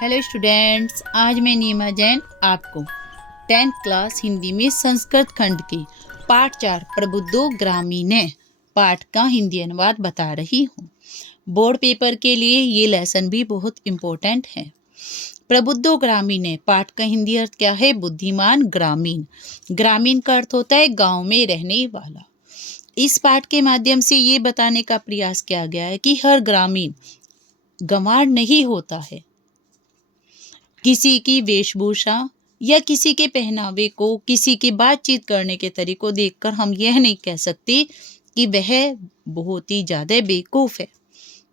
Hello students, आज मैं नीमा जैन आपको 10th क्लास हिंदी में संस्कृत खंड के पाठ 4 प्रबुद्धो ग्रामीणे पाठ का हिंदी अनुवाद बता रही हूँ। बोर्ड पेपर के लिए ये लेसन भी बहुत इम्पोर्टेंट है। प्रबुद्धो ग्रामीणे पाठ का हिंदी अर्थ क्या है? बुद्धिमान ग्रामीण। ग्रामीण का अर्थ होता है गांव में रहने वाला। इस पाठ के माध्यम से ये बताने का प्रयास किया गया है कि हर ग्रामीण गंवार नहीं होता है। किसी की वेशभूषा या किसी के पहनावे को, किसी की बातचीत करने के तरीके को देखकर हम यह नहीं कह सकते कि वह बहुत ही ज़्यादा बेवकूफ़ है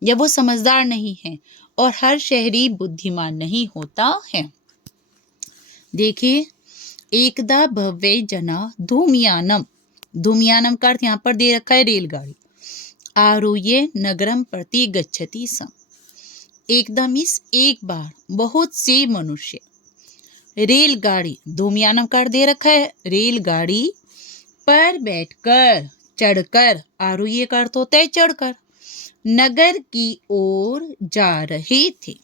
या वो समझदार नहीं है। और हर शहरी बुद्धिमान नहीं होता है। देखिए, एकदा भव्य जना धूमयानम। धूमयानम का अर्थ यहाँ पर दे रखा है रेलगाड़ी। आरुह्य नगरम प्रति गच्छति सम। एकदम इस एक बार बहुत से मनुष्य। रेलगाड़ी, धूमयानम का अर्थ दे रखा है रेलगाड़ी पर बैठकर, चढ़कर। आरुह्य का अर्थ होता है चढ़कर। नगर की ओर जा रहे थे।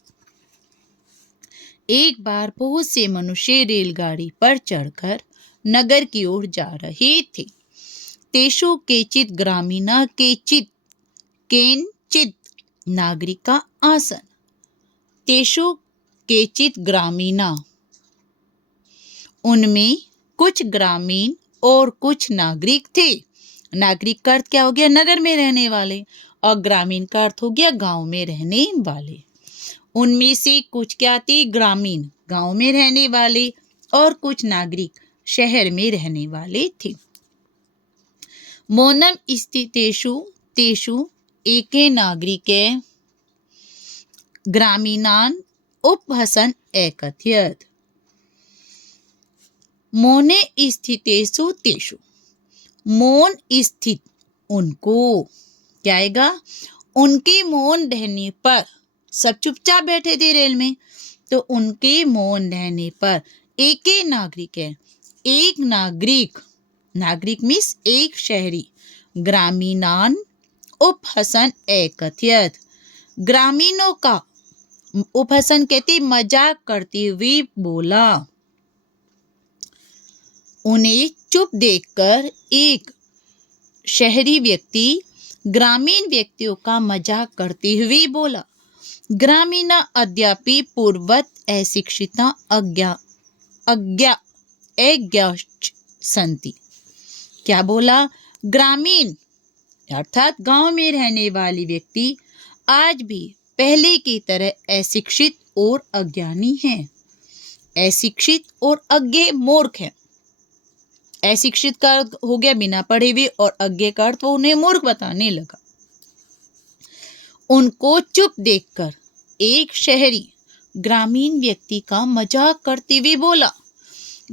एक बार बहुत से मनुष्य रेलगाड़ी पर चढ़कर नगर की ओर जा रहे थे। तेषु केचित ग्रामीणा केचित केनचित नागरिका आसन। तेषु केचित ग्रामीणा, उनमें कुछ ग्रामीण और कुछ नागरिक थे। नागरिक का अर्थ क्या हो गया? नगर में रहने वाले। और ग्रामीण का अर्थ हो गया गांव में रहने वाले। उनमें से कुछ क्या थे? ग्रामीण, गांव में रहने वाले, और कुछ नागरिक, शहर में रहने वाले थे। मौनम स्थितेषु तेषु एके नागरिके ग्रामीणान उपहसन एकथयत। मौने स्थितेषु तेषु, मौन स्थित उनको, क्या आएगा? उनके मौन रहने पर, सब चुपचाप बैठे थे रेल में, तो उनके मौन रहने पर एक नागरिक है, एक नागरिक, नागरिक मीन्स एक शहरी, ग्रामीणान उपहसन एकथयत, ग्रामीणों का उपहसन कहते मजाक करते हुए बोला। उन्हें चुप देखकर एक शहरी व्यक्ति ग्रामीण व्यक्तियों का मजाक करते हुए बोला। ग्रामीणा अद्यापि पूर्ववत अशिक्षिता अज्ञा सन्ति। क्या बोला? ग्रामीण अर्थात गांव में रहने वाली व्यक्ति आज भी पहले की तरह अशिक्षित और अज्ञानी हैं। अशिक्षित और अज्ञे मूर्ख हैं। अशिक्षित का अर्थ हो गया बिना पढ़े हुए, और अज्ञे का अर्थ वो उन्हें मूर्ख बताने लगा। उनको चुप देखकर एक शहरी ग्रामीण व्यक्ति का मजाक करते हुए बोला।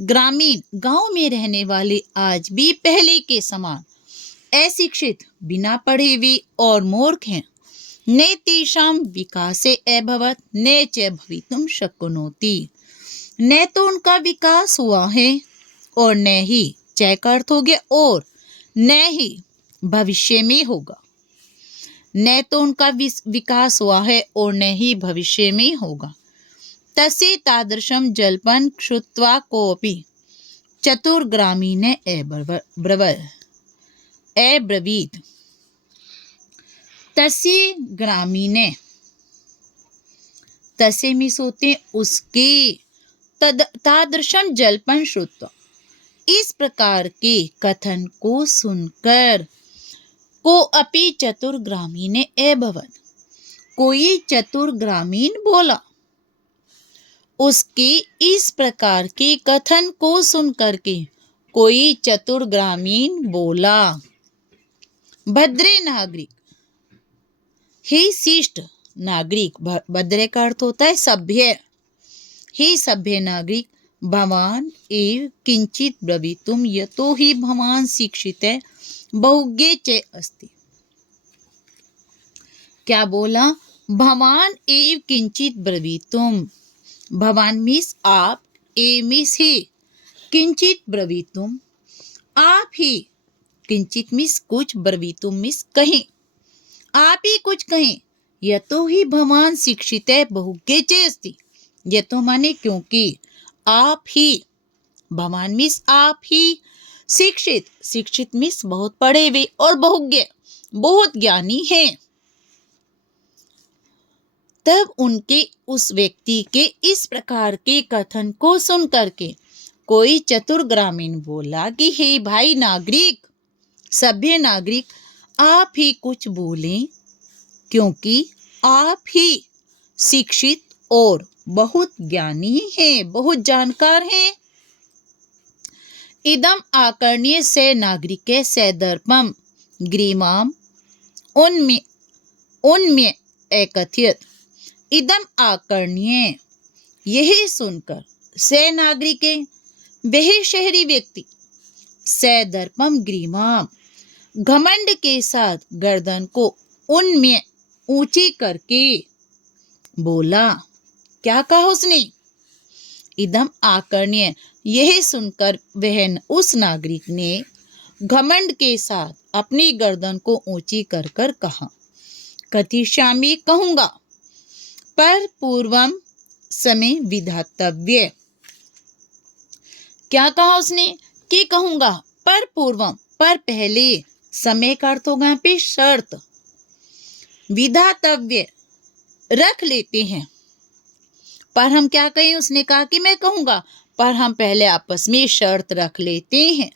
ग्रामीण गांव में रहने वाले आज भी पहले के समान अशिक्षित, बिना पढ़े हुए और मूर्ख हैं। न तेषां विकासे अभवत् न च भवितुं शक्नोति। न तो उनका विकास हुआ है और न ही, च का अर्थ हो गया और, न ही भविष्य में होगा। न तो उनका विकास हुआ है और न ही भविष्य में होगा। तस्य तादृशं जल्पं श्रुत्वा कोऽपि चतुर्ग्रामीणे अब्रवीत्। तस्य ग्रामीणे, तस्य में सोते उसके, तादृशं जल्पं श्रुत्वा, इस प्रकार के कथन को सुनकर, को अपि चतुर्ग्रामीणे अभवत्, कोई चतुर्ग्रामीण बोला। उसके इस प्रकार के कथन को सुनकर के कोई चतुर्ग्रामीण बोला। भद्रे नागरिक, हे शिष्ट नागरिक। भद्रे का अर्थ होता है सभ्य। हे सभ्य नागरिक, भवान एव किंचित ब्रवीतुम यतो हि भवान शिक्षितः बहुज्ञे च अस्ति। क्या बोला? भवान एव किंचित ब्रवीतुम, भवान मीन्स आप, ए मीन्स ही, किंचित ब्रवीतुम आप ही, किंचित मीन्स कुछ, ब्रवीतुम मीन्स कहें, आप ही कुछ कहें। यतो ही भवान शिक्षितः बहुज्ञे च अस्ति, ये तो माने क्योंकि आप ही, भवान मिस आप ही, शिक्षित, शिक्षित मिस बहुत पढ़े हुए और बहुज्ञ, बहुत ज्ञानी हैं। तब उनके उस व्यक्ति के इस प्रकार के कथन को सुन करके कोई चतुर ग्रामीण बोला कि हे भाई नागरिक, सभ्य नागरिक, आप ही कुछ बोलें, क्योंकि आप ही शिक्षित और बहुत ज्ञानी हैं, बहुत जानकार हैं। इदम आकर्ण्य से नागरिके से दर्पम ग्रीमाम उन्म्य एकथित। इदम आकर्ण्य, यही सुनकर से नागरिके, वह शहरी व्यक्ति, से दर्पम ग्रीमाम, घमंड के साथ गर्दन को उन्म्य, ऊंची करके बोला। क्या कहा उसने? इदम आकर्ण्य, यह सुनकर वह उस नागरिक ने घमंड के साथ अपनी गर्दन को ऊंची कर कर कहा, कथिष्यामि, कहूंगा, पर पूर्वम समय विधातव्य। क्या कहा उसने? कि कहूंगा, पर पूर्वम, पर पहले, समय का अर्थ होगा यहाँ पे शर्त, विधातव्य, रख लेते हैं। पर हम क्या कहें? उसने कहा कि मैं कहूंगा, पर हम पहले आपस में शर्त रख लेते हैं।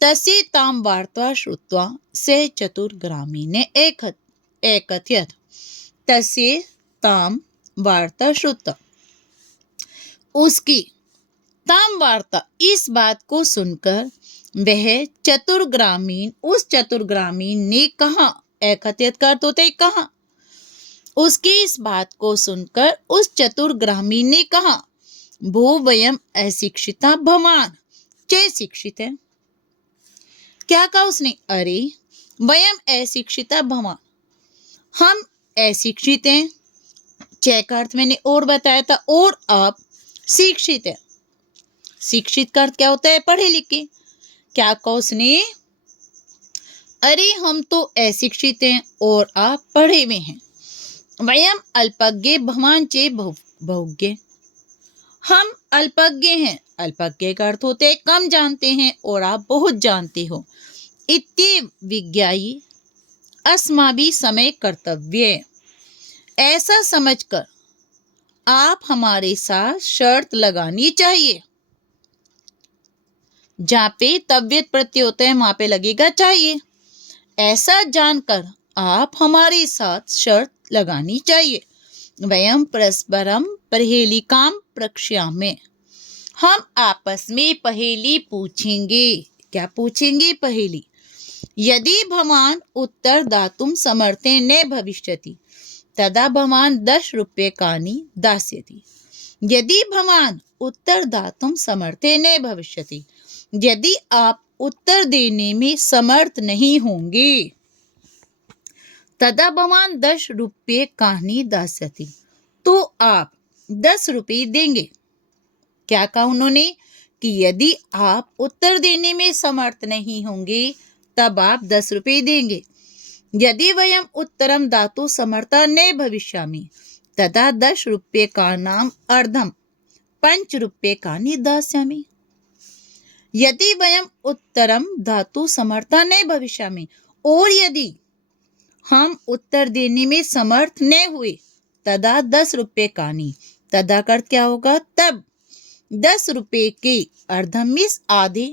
तस्य ताम वार्ता श्रुत्वा से चतुर्ग्रामीणे एकथयत्। तस्य ताम वार्ता श्रुत्वा, उसकी ताम वार्ता, इस बात को सुनकर वह चतुर्ग्रामीण, उस चतुर्ग्रामीण ने कहा, एकथयत् का अर्थ होता है कहा, उसकी इस बात को सुनकर उस चतुर्ग्रामीण ने कहा, भो वयम अशिक्षिता भवान, चे शिक्षित है। क्या कहा उसने? अरे वयम अशिक्षिता भवान, हम अशिक्षित हैं। चे का अर्थ मैंने और बताया था, और आप शिक्षित है। शिक्षित का अर्थ क्या होता है? पढ़े लिखे। क्या कहा उसने? अरे हम तो अशिक्षित हैं और आप पढ़े हुए हैं। वयम अल्पज्ञ भवान चे बहुज्ञ, हम अल्पज्ञ हैं। अल्पज्ञ का अर्थ होते है कम जानते हैं और आप बहुत जानते हो। इत्येव विज्ञायी अस्माभि समय कर्तव्य, ऐसा समझकर आप हमारे साथ शर्त लगानी चाहिए। जहाँ पे तव्यत प्रत्यय होता है वहां पे लगेगा चाहिए। ऐसा जानकर आप हमारे साथ शर्त लगानी चाहिए। वयम परस्परम पहेलिकाम प्रक्ष्यामहे, हम आपस में पहेली पूछेंगे। क्या पूछेंगे? पहेली। यदि भवान उत्तर दातुं समर्थे न भविष्यति तदा भवान 10 रूप्यकाणि दास्यति। यदि भवान उत्तर दातुं समर्थे न भविष्यति, यदि आप उत्तर देने में समर्थ नहीं होंगे, तदा भवान 10 रूप्यकाणि दास्यति, तो आप 10 रुपये देंगे। क्या कहा उन्होंने? कि यदि आप उत्तर देने में समर्थ नहीं होंगे तब आप 10 रुपये देंगे। यदि वयम उत्तरम दातुं समर्था न भविष्यामि तदा 10 रूप्यकाणाम् अर्धम 5 रूप्यकाणि दास्यामि। यदि वयम उत्तरम दातुं समर्था न भविष्यामि, और यदि हम उत्तर देने में समर्थ न हुए तदा 10 रूप्यकाणि, तदा का अर्थ क्या होगा? तब 10 रुपये के अर्धम मीन्स आधे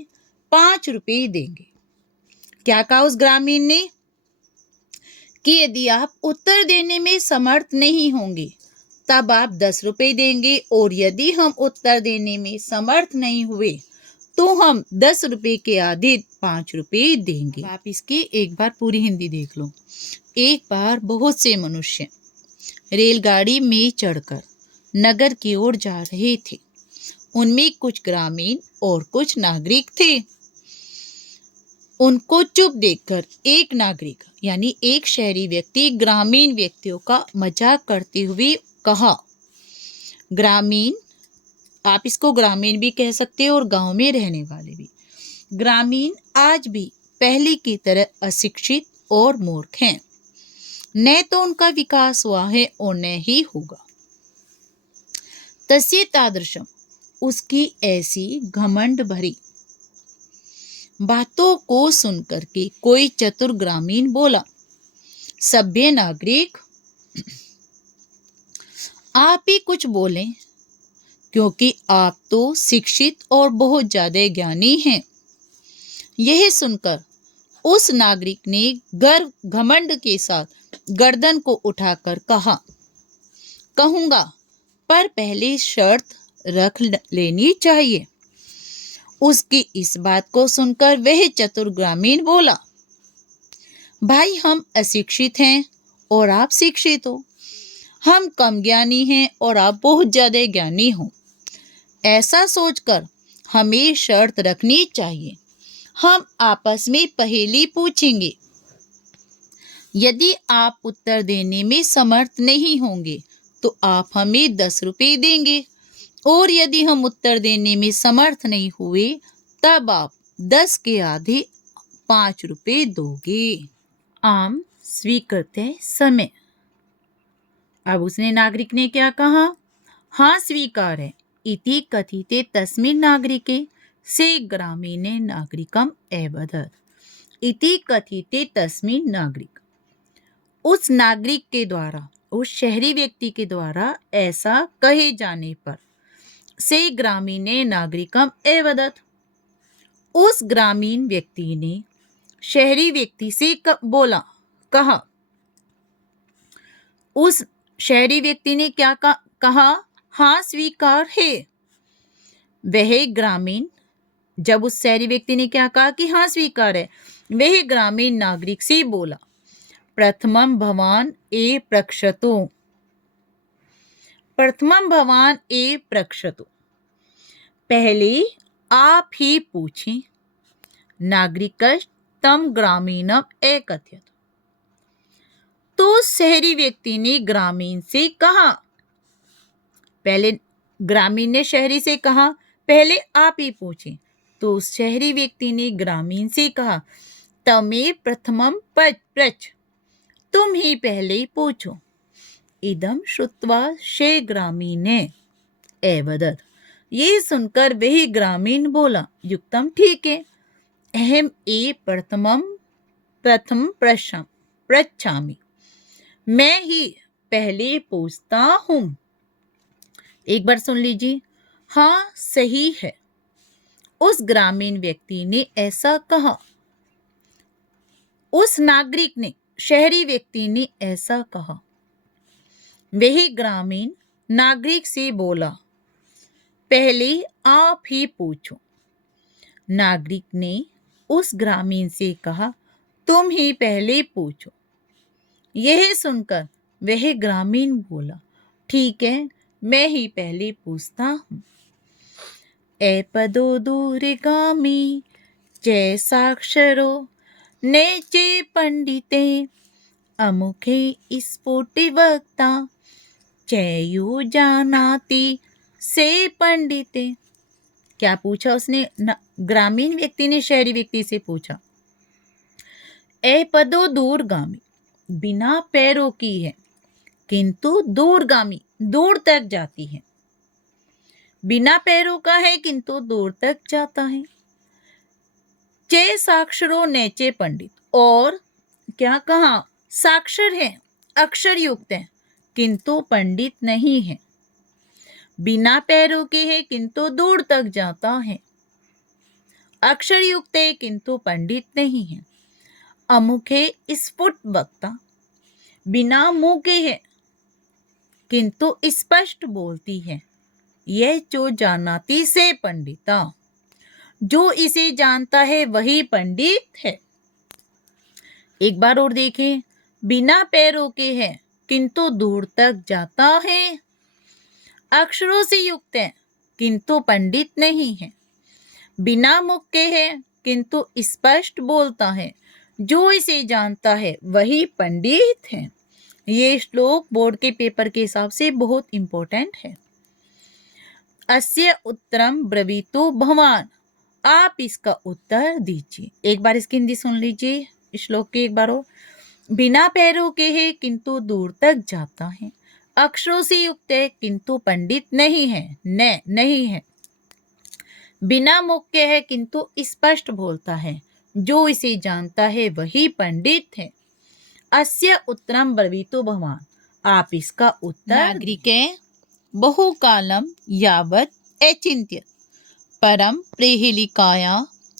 5 रुपये देंगे। क्या कहा उस ग्रामीण ने? कि यदि आप उत्तर देने में समर्थ नहीं होंगे तब आप 10 रुपये देंगे, और यदि हम उत्तर देने में समर्थ नहीं हुए तो हम 10 रुपये के आधे 5 रुपये देंगे। आप इसकी एक बार पूरी हिंदी देख लो। एक बार बहुत से मनुष्य रेलगाड़ी में चढ़कर नगर की ओर जा रहे थे। उनमें कुछ ग्रामीण और कुछ नागरिक थे। उनको चुप देखकर एक नागरिक यानी एक शहरी व्यक्ति ग्रामीण व्यक्तियों का मजाक करते हुए कहा, ग्रामीण, आप इसको ग्रामीण भी कह सकते हो और गांव में रहने वाले भी, ग्रामीण आज भी पहले की तरह अशिक्षित और मूर्ख हैं। न तो उनका विकास हुआ है और न ही होगा। तस्य तादृशम, उसकी ऐसी घमंड भरी बातों को सुनकर के कोई चतुर ग्रामीण बोला, सभ्य नागरिक, आप ही कुछ बोलें, क्योंकि आप तो शिक्षित और बहुत ज्यादा ज्ञानी हैं। यह सुनकर उस नागरिक ने गर्व घमंड के साथ गर्दन को उठाकर कहा, कहूंगा, पर पहले शर्त रख लेनी चाहिए। उसकी इस बात को सुनकर वह चतुर ग्रामीण बोला, भाई, हम अशिक्षित हैं और आप शिक्षित हो, हम कम ज्ञानी हैं और आप बहुत ज्यादा ज्ञानी हो। ऐसा सोचकर हमें शर्त रखनी चाहिए। हम आपस में पहेली पूछेंगे। यदि आप उत्तर देने में समर्थ नहीं होंगे तो आप हमें 10 रुपये देंगे, और यदि हम उत्तर देने में समर्थ नहीं हुए तब आप 10 के आधे 5 रुपये दोगे। आम स्वीकृत्य समय। अब उसने नागरिक ने क्या कहा? हाँ, स्वीकार है। इति कथिते तस्मिन् नागरिके से ग्रामीणे नागरिकम अवदत्। इति कथिते तस्मिन् नागरिक, उस नागरिक के द्वारा, उस शहरी व्यक्ति के द्वारा ऐसा कहे जाने पर, से ग्रामीणे नागरिकम अवदत्, उस ग्रामीण व्यक्ति ने शहरी व्यक्ति से बोला, कहा। उस शहरी व्यक्ति ने क्या कहा? हाँ, स्वीकार है। वह ग्रामीण, जब उस शहरी व्यक्ति ने क्या कहा कि हाँ स्वीकार है, वह ग्रामीण नागरिक से बोला, प्रथमं भवान ए प्रक्षतो, प्रथमं भवान ए प्रक्षतो, पहले आप ही पूछें। नागरिकश्च तम ग्रामीणम एकथयत्, तो शहरी व्यक्ति ने ग्रामीण से कहा, पहले ग्रामीण ने शहरी से कहा पहले आप ही पूछें, तो उस शहरी व्यक्ति ने ग्रामीण से कहा, तमे प्रथमम प्रच, तुम ही पहले पूछो। इदम श्रुत्वा शे ग्रामीणे अवदत्, ये सुनकर वह ग्रामीण बोला, युक्तम, ठीक है। अहम ए प्रथम पृच्छामि, मैं ही पहले पूछता हूं। एक बार सुन लीजिए। हाँ, सही है। उस ग्रामीण व्यक्ति ने ऐसा कहा। उस नागरिक ने, शहरी व्यक्ति ने ऐसा कहा। वही ग्रामीण नागरिक से बोला, पहले आप ही पूछो। नागरिक ने उस ग्रामीण से कहा, तुम ही पहले पूछो। यह सुनकर वह ग्रामीण बोला, ठीक है, मैं ही पहले पूछता हूँ। एपदो दूरगामी जैसाक्षरो नेचे पंडिते अमुखे स्फुटि वक्ता चैयो जानाति से पंडिते। क्या पूछा उसने? ग्रामीण व्यक्ति ने शहरी व्यक्ति से पूछा, एपदो दूरगामी, बिना पैरों की है किंतु दूरगामी, दूर तक जाती है। बिना पैरों का है किंतु दूर तक जाता है। चे साक्षरो नेचे पंडित, और क्या कहा? साक्षर है, अक्षर युक्त है, किंतु पंडित नहीं है। बिना पैरों के है किंतु दूर तक जाता है। अक्षर युक्त है किंतु पंडित नहीं है। अमुखे स्फुट वक्ता, बिना मुंह के है किंतु स्पष्ट बोलती है। यह जो जानाती से पंडिता, जो इसे जानता है वही पंडित है। एक बार और देखें। बिना पैरों के है किंतु दूर तक जाता है। अक्षरों से युक्त है किंतु पंडित नहीं है। बिना मुख के है किंतु स्पष्ट बोलता है। जो इसे जानता है वही पंडित है। ये श्लोक बोर्ड के पेपर के हिसाब से बहुत इंपॉर्टेंट है। अस्य उत्तरम ब्रवीतु भवान, आप इसका उत्तर दीजिए। एक बार इसकी हिंदी सुन लीजिए श्लोक की एक बार और। बिना पैरों के है किंतु दूर तक जाता है। अक्षरों से युक्त है किंतु पंडित नहीं है, नहीं है। बिना मुख के है किंतु स्पष्ट बोलता है, जो इसे जानता है वही पंडित है। अस्य उत्तरम ब्रवीतु भवान, आप इसका उत्तर। नागरिके बहुकालं यावत् अचिन्त्य परम प्रेहेलिकाया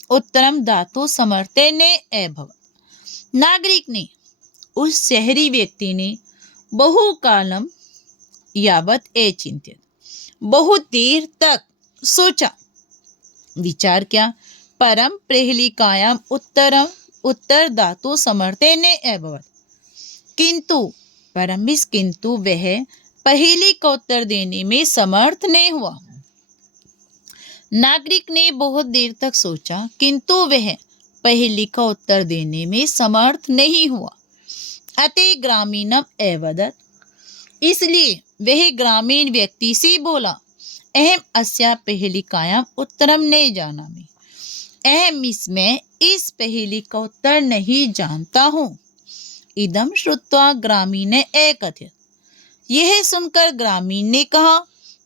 उत्तरम दातु समर्थेन अभवत्। नागरिक ने, उस शहरी व्यक्ति ने बहुकालम यावत अचिन्त्य, बहुत देर तक सोचा, विचार क्या, परम प्रेहेलिकायाम उत्तर दातु समर्थेन अभवत्, किंतु परमिस किंतु वह पहेली का उत्तर देने में समर्थ नहीं हुआ। नागरिक ने बहुत देर तक सोचा किंतु वह पहेली का उत्तर देने में समर्थ नहीं हुआ। अतः ग्रामीणम अवदत्, इसलिए वह ग्रामीण व्यक्ति से बोला, अहम अस्या पहेलिकायाम उत्तरम नहीं जानामि, अहम इसमें इस पहेली का उत्तर नहीं जानता हूँ। इदम श्रुत्वा ग्रामीण अकथयत्, यह सुनकर ग्रामीण ने कहा,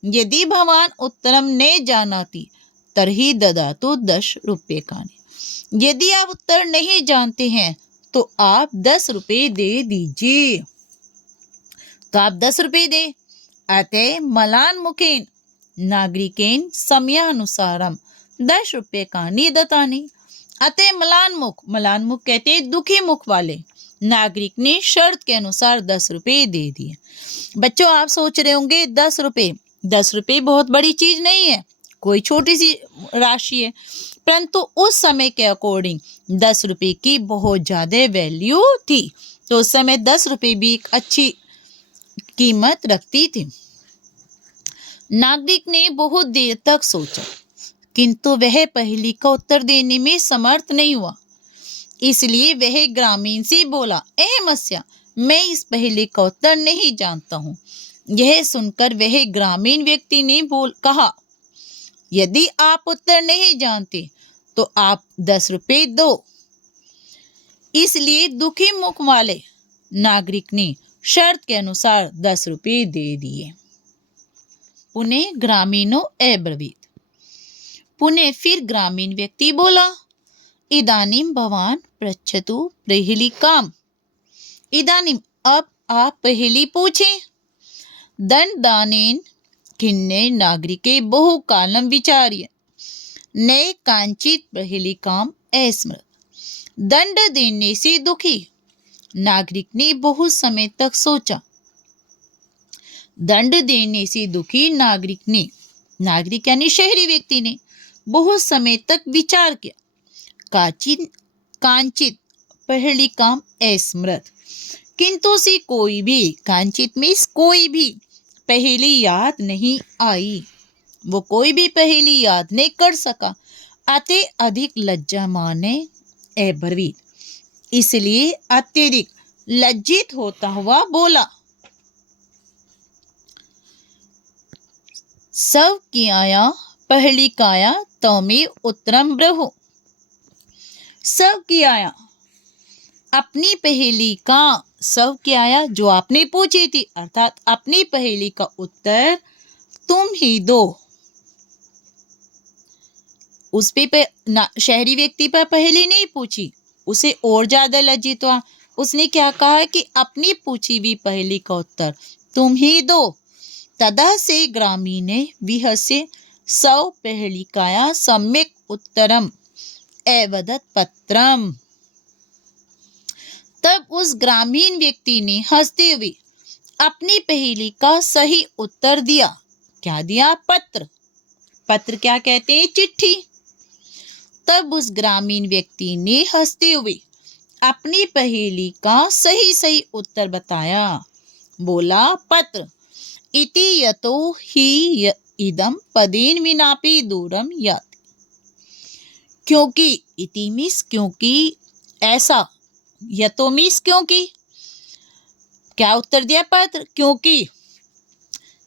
यदि भवान उत्तरम न जानाति तर्हि ददातु 10 रूप्यकाणि, यदि आप उत्तर नहीं जानते हैं तो आप 10 रुपए दे दीजिए। तो आप 10 रुपए दे। अतः मलान मुखेन नागरिकेन समयानुसारम 10 रूप्यकाणि दत्तानि। अतः मलान मुख कहते हैं दुखी मुख वाले नागरिक ने शर्त के अनुसार 10 रुपए दे दिए। बच्चों, आप सोच रहे होंगे 10 रुपए बहुत बड़ी चीज नहीं है, कोई छोटी सी राशि है, परंतु उस समय के अकॉर्डिंग 10 रुपए की बहुत ज्यादा वैल्यू थी। तो उस समय 10 रुपए भी एक अच्छी कीमत रखती थी। नागरिक ने बहुत देर तक सोचा किंतु वह पहेली का उत्तर देने में समर्थ नहीं हुआ। इसलिए वह ग्रामीण से बोला, अहमस्या, मैं इस पहेली का उत्तर नहीं जानता हूँ। यह सुनकर वह ग्रामीण व्यक्ति ने कहा, यदि आप उत्तर नहीं जानते तो आप 10 रुपए दो। इसलिए दुखी मुख वाले नागरिक ने शर्त के अनुसार 10 रुपए दे दिए। पुनः ग्रामीणो अब्रवीत, पुनः फिर ग्रामीण व्यक्ति बोला, इदानीम भवान पृच्छतु प्रेहेलिकाम, इदानीम अब आप पहेली पूछें। दंडदानेन खिन्ने नागरिके बहुकालम विचार्य नए कांचित पहेलिकाम अस्मृत। दंड देने से दुखी नागरिक ने बहुत समय तक सोचा। दंड देने से दुखी नागरिक यानी शहरी व्यक्ति ने बहुत समय तक विचार किया। कांचित पहेलिकाम अस्मृत, किंतु से कोई भी, कांचित मीन्स कोई भी पहेली याद नहीं आई, वो कोई भी पहेली याद नहीं कर सका। अतः अधिक लज्जा माने अब्रवीत, इसलिए अत्यधिक लज्जित होता हुआ बोला, सब कियाया पहेलिकाया तौमे उत्तरम ब्रह्म। सब कियाया, अपनी पहेली का, सब कियाया जो आपने पूछी थी, अर्थात अपनी पहेली का उत्तर तुम ही दो। उस पे शहरी व्यक्ति पर पहेली नहीं पूछी, उसे और ज्यादा लज्जित हुआ। उसने क्या कहा कि अपनी पूछी हुई पहेली का उत्तर तुम ही दो। तदा से ग्रामीणे विहस्य सौ पहेलिकाया सम्यक उत्तरम अवदत् पत्रम। तब उस ग्रामीण व्यक्ति ने हंसते हुए अपनी पहेली का सही उत्तर दिया। क्या दिया? पत्र। पत्र क्या कहते हैं? चिट्ठी। तब उस ग्रामीण व्यक्ति ने हंसते हुए अपनी पहेली का सही उत्तर बताया। बोला, पत्र। इति यतो ही इदम पदेन विनापि दूरम याति। क्योंकि, इति मीन्स क्योंकि, ऐसा, यतो मीन्स क्योंकि। क्या उत्तर दिया? पत्र। क्योंकि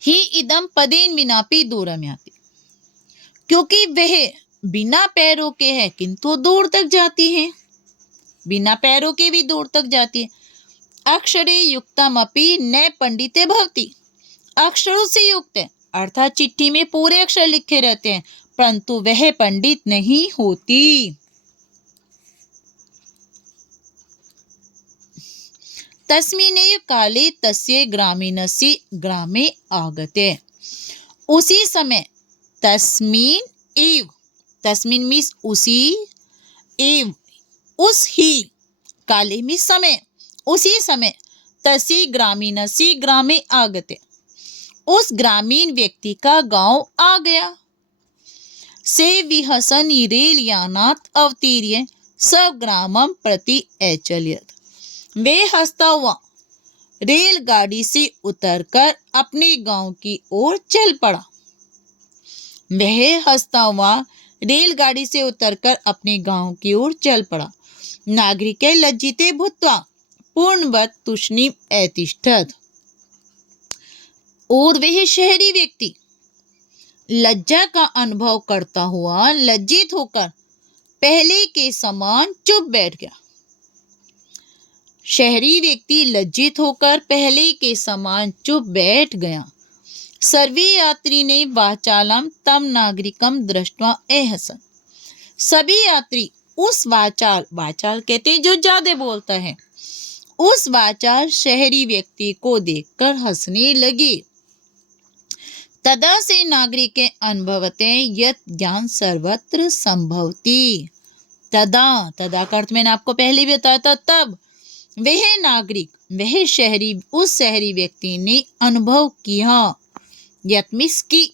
ही इदम पदेन विनापि दूरम याति, क्योंकि वह बिना पैरों के है किंतु दूर तक जाती है। बिना पैरों के भी दूर तक जाती है। अक्षरे युक्तम अपि न पंडिते भवति, अक्षरों से युक्त है, अर्थात चिट्ठी में पूरे अक्षर लिखे रहते हैं, परंतु वह पंडित नहीं होती। तस्मिन्नेव काले तस्य ग्रामीणस्य ग्रामे आगते। उसी समय, तस्मिन एव, तस्मिन मीन्स उसी, एव उस ही, काले मीन्स समय, उसी समय, तस्य ग्रामीणस्य ग्रामे आगते, उस ग्रामीण व्यक्ति का गांव आ गया। से विहसन रेलयानात् अवतीर्य स्वग्रामं प्रति अचलयत्। वे हंसता हुआ रेलगाड़ी से उतरकर अपने गांव की ओर चल पड़ा। वह हंसता हुआ रेलगाड़ी से उतरकर अपने गांव की ओर चल पड़ा। नागरिके लज्जिते भूत्वा पूर्णवत् तूष्णीम अतिष्ठत्। और वह शहरी व्यक्ति लज्जा का अनुभव करता हुआ लज्जित होकर पहले के समान चुप बैठ गया। शहरी व्यक्ति लज्जित होकर पहले के समान चुप बैठ गया। सर्वे यात्री ने वाचालम तम नागरिकम दृष्ट्वा अहसन। सभी यात्री उस वाचाल, वाचाल कहते हैं जो ज्यादा बोलता है, उस वाचाल शहरी व्यक्ति को देखकर हंसने लगे। तदा से नागरिके अनुभवते यत् ज्ञान सर्वत्र संभवति। तदा, तदा का अर्थ मैंने आपको पहले भी बताया था। तब वह नागरिक, वह शहरी, उस शहरी व्यक्ति ने अनुभव किया, यत् मीन्स की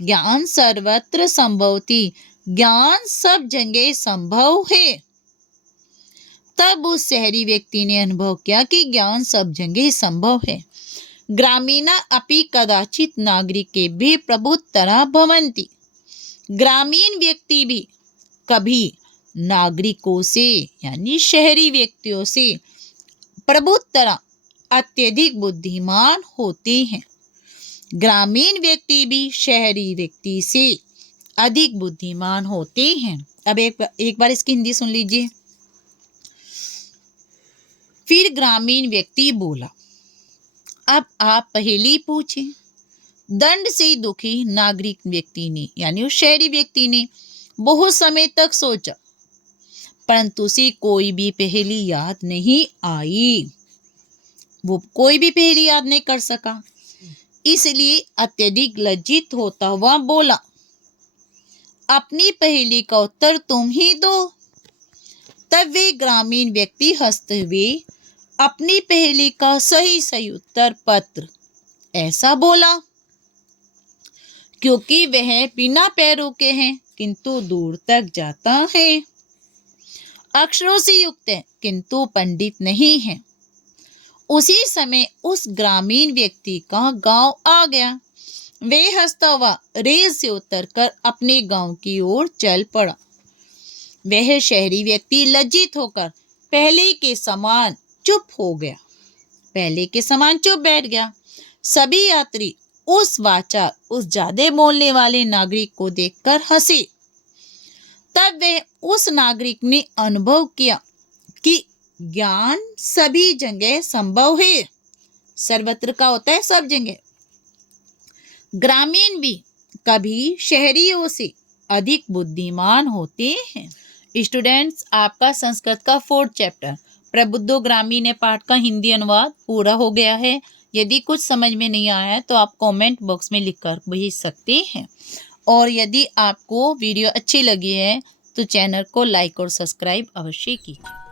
ज्ञान सर्वत्र संभवति, ज्ञान सब जगह संभव है। तब उस शहरी व्यक्ति ने अनुभव किया कि ज्ञान सब जगह संभव है। ग्रामीणा अपि कदाचित नागरिके भी प्रभुत्तरा भवन्ति। ग्रामीण व्यक्ति भी कभी नागरिकों से यानी शहरी व्यक्तियों से प्रभुत्तरा अत्यधिक बुद्धिमान होते हैं। ग्रामीण व्यक्ति भी शहरी व्यक्ति से अधिक बुद्धिमान होते हैं। अब एक बार इसकी हिंदी सुन लीजिए। फिर ग्रामीण व्यक्ति बोला, अब आप पहेली पूछें। दंड से दुखी नागरिक व्यक्ति ने यानी उस शहरी व्यक्ति ने बहुत समय तक सोचा, परंतु उसे कोई भी पहेली याद नहीं आई। वो कोई भी पहेली याद नहीं कर सका, इसलिए अत्यधिक लज्जित होता हुआ बोला, अपनी पहेली का उत्तर तुम ही दो। तब वे ग्रामीण व्यक्ति हंसते हुए अपनी पहेली का सही उत्तर पत्र ऐसा बोला, क्योंकि वह बिना पैरों के हैं किंतु दूर तक जाता है, अक्षरों से युक्त है किंतु पंडित नहीं है। उसी समय उस ग्रामीण व्यक्ति का गांव आ गया। वे हंसता हुआ रेल से उतरकर अपने गांव की ओर चल पड़ा। वह शहरी व्यक्ति लज्जित होकर पहले के समान चुप हो गया, पहले के समान चुप बैठ गया। सभी यात्री उस वाचा, उस ज्यादा बोलने वाले नागरिक को देखकर हंसे। तब वह उस नागरिक ने अनुभव किया कि ज्ञान सभी जगह संभव है। सर्वत्र का होता है सब जगह। ग्रामीण भी कभी शहरियों से अधिक बुद्धिमान होते हैं। स्टूडेंट्स, आपका संस्कृत का 4th चैप्टर प्रबुद्धो ग्रामीण पाठ का हिंदी अनुवाद पूरा हो गया है। यदि कुछ समझ में नहीं आया है तो आप कमेंट बॉक्स में लिखकर भेज सकते हैं। और यदि आपको वीडियो अच्छी लगी है तो चैनल को लाइक और सब्सक्राइब अवश्य कीजिए।